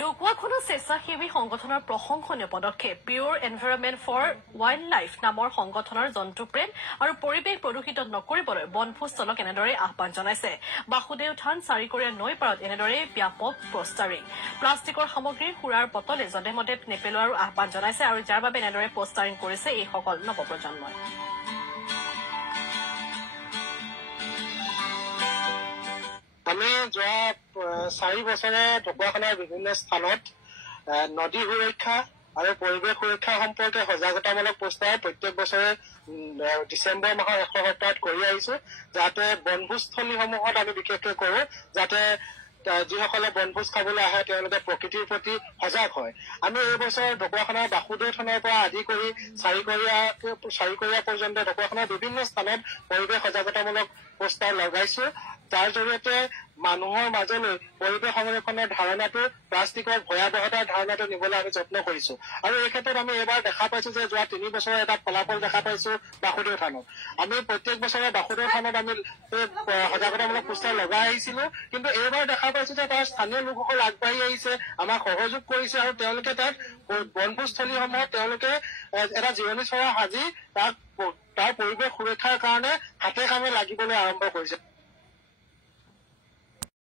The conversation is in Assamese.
ঢকুৱাখনা স্বেচ্ছাসেৱী সংগঠনৰ প্ৰশংসনীয় পদক্ষেপ পিয়ৰ এনভাইৰনমেণ্ট ফৰ ৱাইল্ড লাইফ নামৰ সংগঠনৰ জন্তুপ্ৰেম আৰু পৰিৱেশ প্ৰদূষিত নকৰিবলৈ বনভোজস্থলক এনেদৰে আহ্বান জনাইছে বাসুদেৱ থান চাৰিকৰীয়া নৈ পাৰত এনেদৰে ব্যাপক পোষ্টাৰিং প্লাষ্টিকৰ সামগ্ৰীৰ সুৰাৰ বটলে যধেমধে নেপেলোৱাৰো আহ্বান জনাইছে আৰু যাৰ বাবে এনেদৰে পোষ্টাৰিং কৰিছে এইসকল নৱপ্ৰজন্মই আমি যোৱা 4 বছৰে ঢকুৱাখনাৰ বিভিন্ন স্থানত নদী সুৰক্ষা আৰু পৰিৱেশ সুৰক্ষা সম্পৰ্কে সজাগতামূলক পোষ্টাৰ প্ৰত্যেক বছৰে ডিচেম্বৰ মাহৰ শেষৰ সপ্তাহত কৰি আহিছো যাতে বনভোজস্থলীসমূহত আমি বিশেষকৈ কৰো যাতে যিসকলে বনভোজ খাবলৈ আহে তেওঁলোকে প্ৰকৃতিৰ প্ৰতি সজাগ হয় আমি এই বছৰ ঢকুৱাখনাৰ বাসুদেৱ থানৰ পৰা আদি কৰি চাৰিকৰীয়া পৰ্যন্ত ঢকুৱাখনাৰ বিভিন্ন স্থানত পৰিৱেশ সজাগতামূলক পোষ্টাৰ লগাইছো যাৰ জৰিয়তে মানুহৰ মাজলৈ পৰিৱেশ সংৰক্ষণৰ ধাৰণাটো প্লাষ্টিকৰ ভয়াৱহতাৰ ধাৰণাটো নিবলৈ আমি যত্ন কৰিছো আৰু এই ক্ষেত্ৰত আমি এবাৰ দেখা পাইছো যে যোৱা 3 বছৰৰ এটা ফলাফল দেখা পাইছো বাসুদেৱ থানত আমি প্ৰত্যেক বছৰে বাসুদেৱ থানত আমি সজাগতামূলক পোষ্টাৰ লগাই আহিছিলো কিন্তু এইবাৰ দেখা পাইছো যে তাৰ স্থানীয় লোকসকল আগবাঢ়ি আহিছে আমাক সহযোগ কৰিছে আৰু তেওঁলোকে তাত বনভোজস্থলীসমূহত তেওঁলোকে এটা জিৰণি চৰা সাজি তাৰ পৰিৱেশ সুৰক্ষাৰ কাৰণে হাতে কামে লাগিবলৈ আৰম্ভ কৰিছে